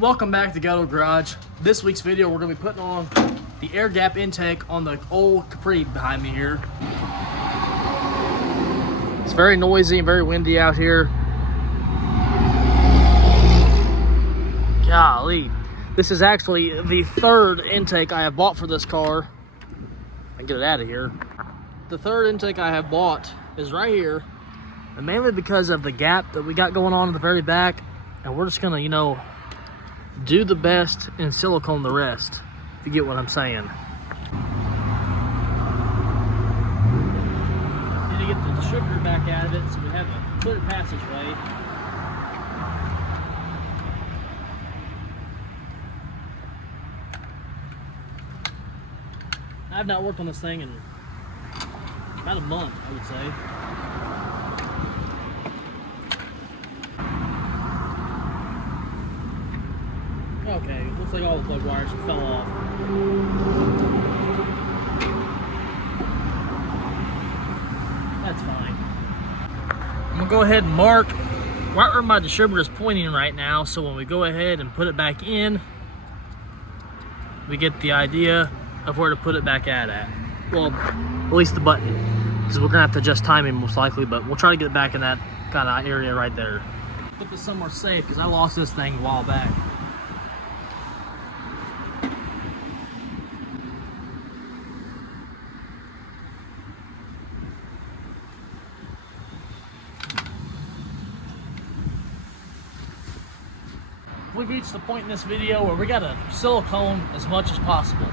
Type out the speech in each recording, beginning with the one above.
Welcome back to Ghetto Garage. This week's video, we're going to be putting on the air gap intake on the old Capri behind me here. It's very noisy and very windy out here. Golly. This is actually the third intake I have bought for this car. I can get it out of here. The third intake I have bought is right here, and mainly because of the gap that we got going on in the very back, and we're just gonna, do the best and silicone the rest, if you get what I'm saying. Need to get the distributor back out of it so we have a clear passageway. I've not worked on this thing in about a month, I would say. Okay, looks like all the plug wires fell off. That's fine. I'm gonna go ahead and mark right where my distributor is pointing right now, so when we go ahead and put it back in, we get the idea of where to put it back at. Well, at least the button, because we're gonna have to adjust timing most likely, but we'll try to get it back in that kind of area right there. Put this somewhere safe, because I lost this thing a while back. We've reached the point in this video where we gotta silicone as much as possible.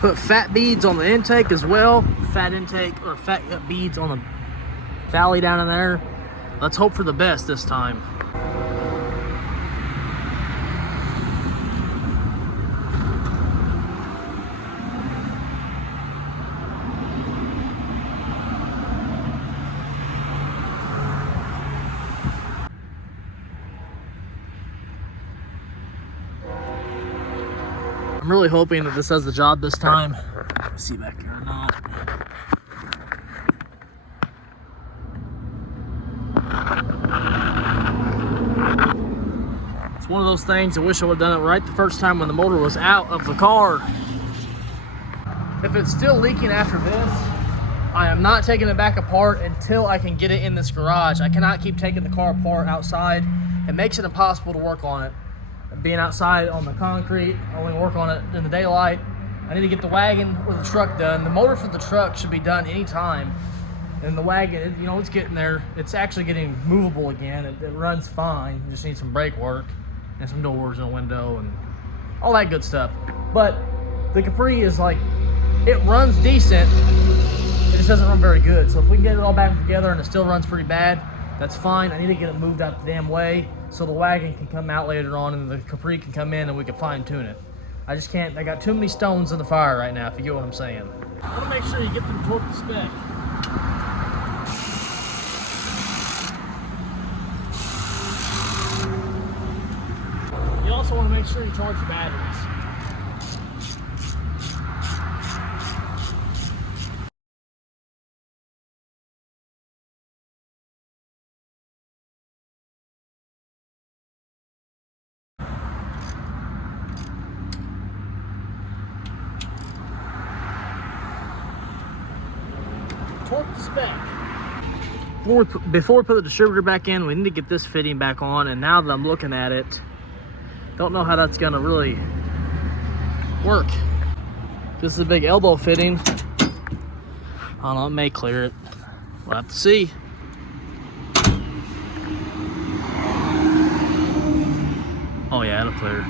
Put fat beads on the intake as well. Fat intake or fat beads on the valley down in there. Let's hope for the best this time. I'm really hoping that this does the job this time. Let's see back here or not. It's one of those things I wish I would have done it right the first time when the motor was out of the car. If it's still leaking after this, I am not taking it back apart until I can get it in this garage. I cannot keep taking the car apart outside. It makes it impossible to work on it. Being outside on the concrete, I only work on it in the daylight. I need to get the wagon or the truck done. The motor for the truck should be done anytime. And the wagon, it's getting there. It's actually getting movable again. It runs fine. It just needs some brake work and some doors and a window and all that good stuff. But the Capri is it runs decent. It just doesn't run very good. So if we can get it all back together and it still runs pretty bad, that's fine. I need to get it moved out the damn way so the wagon can come out later on and the Capri can come in and we can fine tune it. I just can't, I got too many stones in the fire right now, if you get what I'm saying. I want to make sure you get them torque to spec. You also want to make sure you charge your batteries. Torque to spec. Before we put the distributor back in, we need to get this fitting back on, and now that I'm looking at it, don't know how that's gonna really work. This is a big elbow fitting. I don't know, it may clear it. We'll have to see. Oh yeah, it'll clear.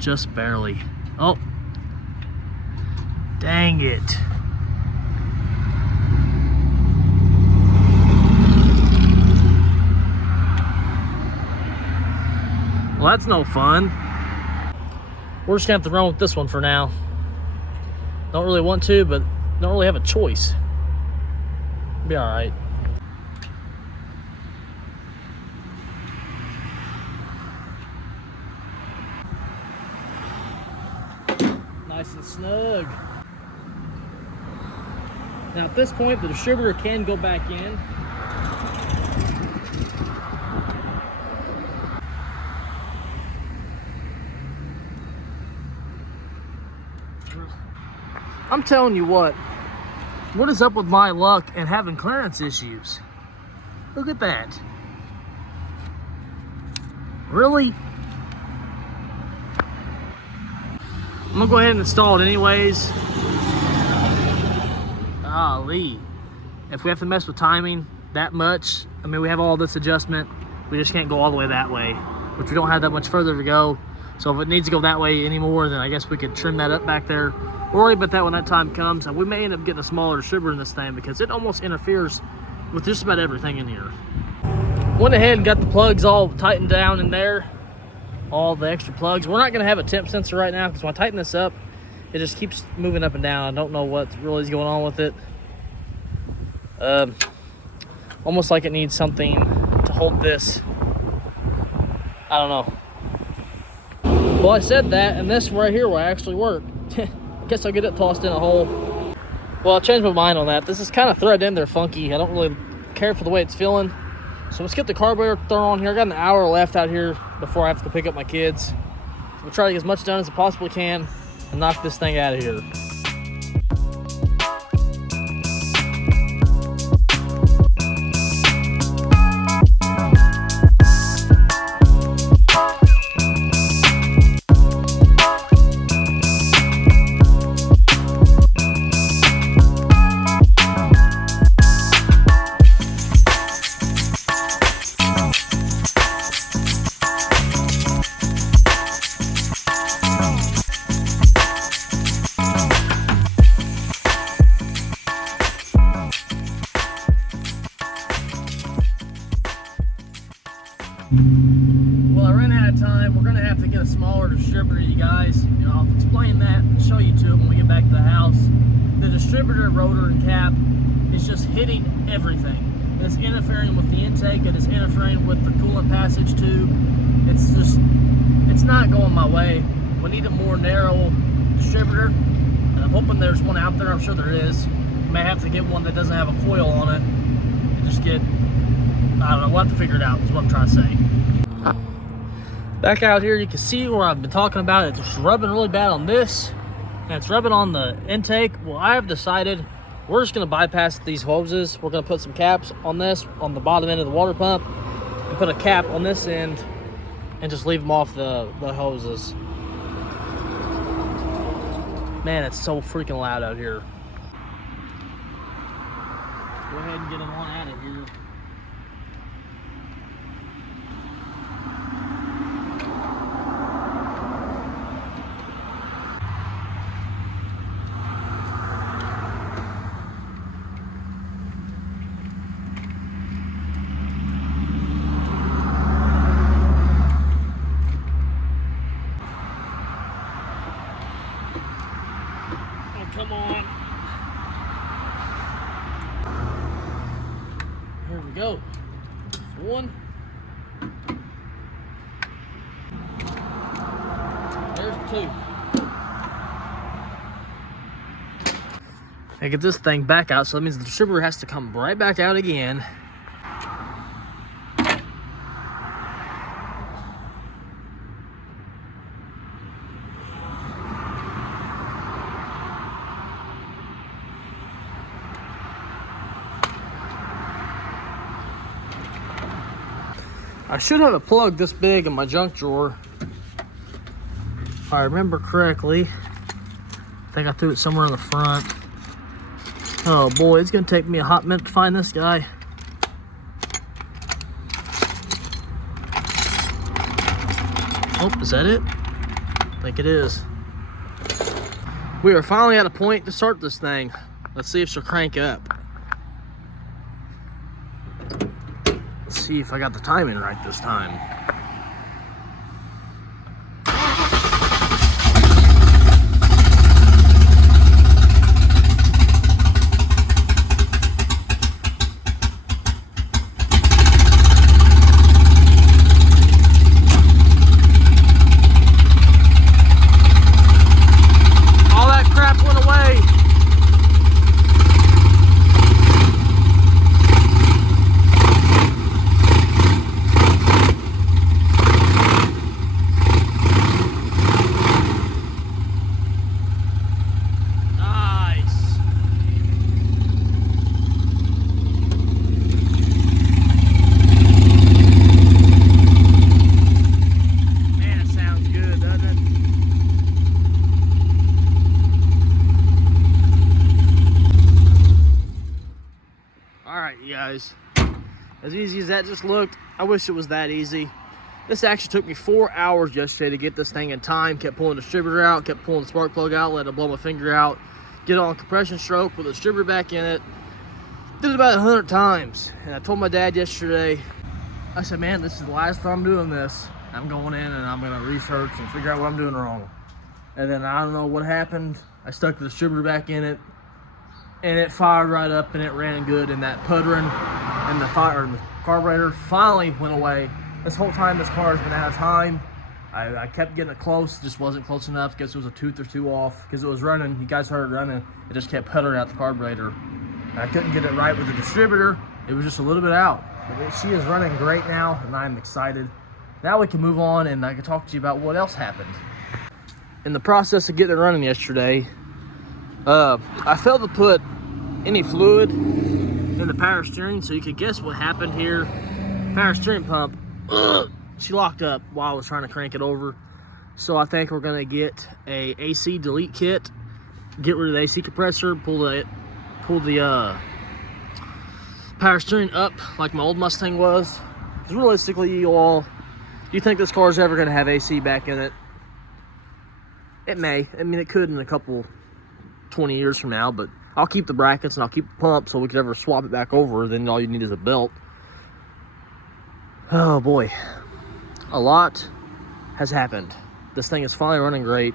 Just barely. Oh. Dang it. Well, that's no fun. We're just gonna have to run with this one for now. Don't really want to, but Don't really have a choice. Be all right. Nice and snug. Now at this point, the distributor can go back in. I'm telling you what is up with my luck and having clearance issues? Look at that. Really? I'm gonna go ahead and install it anyways. Golly. If we have to mess with timing that much, I mean, we have all this adjustment, we just can't go all the way that way, which we don't have that much further to go. So if it needs to go that way anymore, then I guess we could trim that up back there. We'll worry about that when that time comes. And we may end up getting a smaller distributor in this thing because it almost interferes with just about everything in here. Went ahead and got the plugs all tightened down in there. All the extra plugs. We're not gonna have a temp sensor right now because when I tighten this up, it just keeps moving up and down. I don't know what really is going on with it. Almost like it needs something to hold this. I don't know. Well, I said that, and this right here will actually work. I guess I'll get it tossed in a hole. Well, I changed my mind on that. This is kind of threaded in there funky. I don't really care for the way it's feeling. So let's get the carburetor thrown on here. I got an hour left out here before I have to go pick up my kids. So we'll try to get as much done as I possibly can and knock this thing out of here. Well, I ran out of time. We're gonna have to get a smaller distributor, you guys. You know, I'll explain that and show you to it when we get back to the house. The distributor rotor and cap is just hitting everything. It's interfering with the intake. It is interfering with the coolant passage tube. It's not going my way. We need a more narrow distributor, and I'm hoping there's one out there. I'm sure there is. We may have to get one that doesn't have a coil on it and just get, I don't know, we'll have to figure it out is what I'm trying to say. Back out here, you can see where I've been talking about. It's just rubbing really bad on this, and it's rubbing on the intake. Well, I have decided we're just gonna bypass these hoses. We're gonna put some caps on this, on the bottom end of the water pump, and put a cap on this end, and just leave them off the hoses. Man, it's so freaking loud out here. Go ahead and get them on out of here. Come on. Here we go. There's one. There's two. I get this thing back out, so that means the distributor has to come right back out again. I should have a plug this big in my junk drawer. If I remember correctly. I think I threw it somewhere in the front. Oh boy, it's gonna take me a hot minute to find this guy. Oh, is that it? I think it is. We are finally at a point to start this thing. Let's see if she'll crank up. Let's see if I got the timing right this time. guys. As easy as that just looked, I wish it was that easy. This actually took me 4 hours yesterday to get this thing in time. Kept pulling the distributor out, kept pulling the spark plug out, let it blow my finger out, get it on compression stroke, put the distributor back in it. Did it about 100 times. And I told my dad yesterday, I said, man, this is the last time I'm doing this. I'm going in and I'm gonna research and figure out what I'm doing wrong. And then I don't know what happened. I stuck the distributor back in it, and it fired right up and it ran good, and that puttering and the carburetor finally went away. This whole time this car has been out of time. I kept getting it close, just wasn't close enough. Guess it was a tooth or two off because it was running. You guys heard it running. It just kept puttering out the carburetor. And I couldn't get it right with the distributor. It was just a little bit out. But she is running great now, and I'm excited. Now we can move on, and I can talk to you about what else happened. In the process of getting it running yesterday, I failed to put any fluid in the power steering, so you could guess what happened here. Power steering pump, she locked up while I was trying to crank it over. So I think we're gonna get a AC delete kit, get rid of the AC compressor, pull the power steering up like my old Mustang was. Because realistically, you think this car is ever gonna have AC back in it? It may. I mean, it could in a couple 20 years from now, but I'll keep the brackets and I'll keep the pump so we could ever swap it back over. Then all you need is a belt. Oh boy, a lot has happened. This thing is finally running great.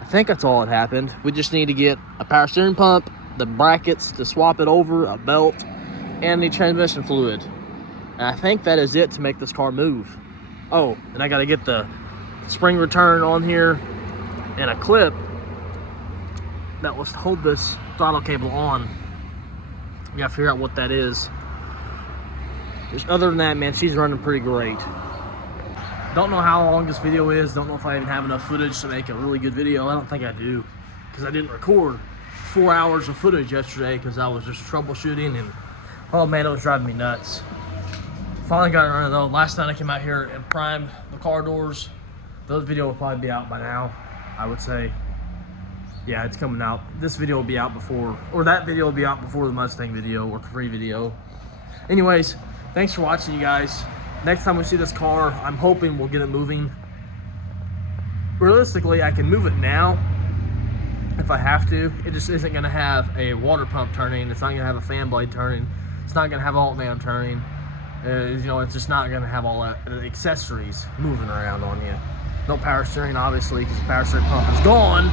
I think that's all that happened. We just need to get a power steering pump, the brackets to swap it over, a belt, and the transmission fluid. And I think that is it to make this car move. Oh, and I got to get the spring return on here and a clip that will hold this throttle cable on. We gotta figure out what that is. Just other than that, man, she's running pretty great. Don't know how long this video is. Don't know if I even have enough footage to make a really good video. I don't think I do, because I didn't record 4 hours of footage yesterday because I was just troubleshooting, and oh man, it was driving me nuts. Finally got it running though. Last night I came out here and primed the car doors. Those video will probably be out by now, I would say. Yeah, it's coming out. This video will be out before, or that video will be out before the Mustang video or Capri video. Anyways, thanks for watching, you guys. Next time we see this car, I'm hoping we'll get it moving. Realistically, I can move it now if I have to. It just isn't gonna have a water pump turning. It's not gonna have a fan blade turning. It's not gonna have alt man turning. You know, it's just not gonna have all that accessories moving around on you. No power steering, obviously, because the power steering pump is gone.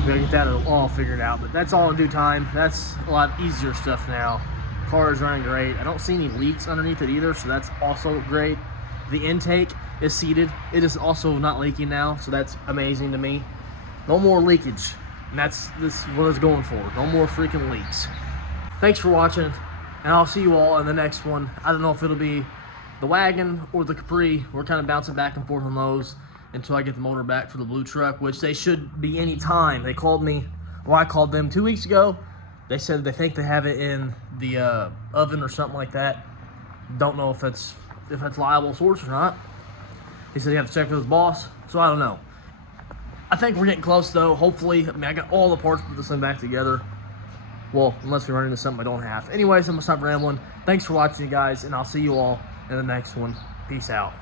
We gotta get that all figured out, but that's all in due time. That's a lot easier stuff now. Car is running great. I don't see any leaks underneath it either, so that's also great. The intake is seated. It is also not leaking now, so that's amazing to me. No more leakage, and this is what it's going for. No more freaking leaks. Thanks for watching, and I'll see you all in the next one. I don't know if it'll be the wagon or the Capri. We're kind of bouncing back and forth on those until I get the motor back for the blue truck, which they should be any time. They called me, or I called them 2 weeks ago. They said they think they have it in the oven or something like that. Don't know if that's a liable source or not. He said he had to check with his boss, so I don't know. I think we're getting close though, hopefully. I mean, I got all the parts to put this thing back together. Well, unless we run into something I don't have. Anyways, I'm gonna stop rambling. Thanks for watching, you guys, and I'll see you all in the next one. Peace out.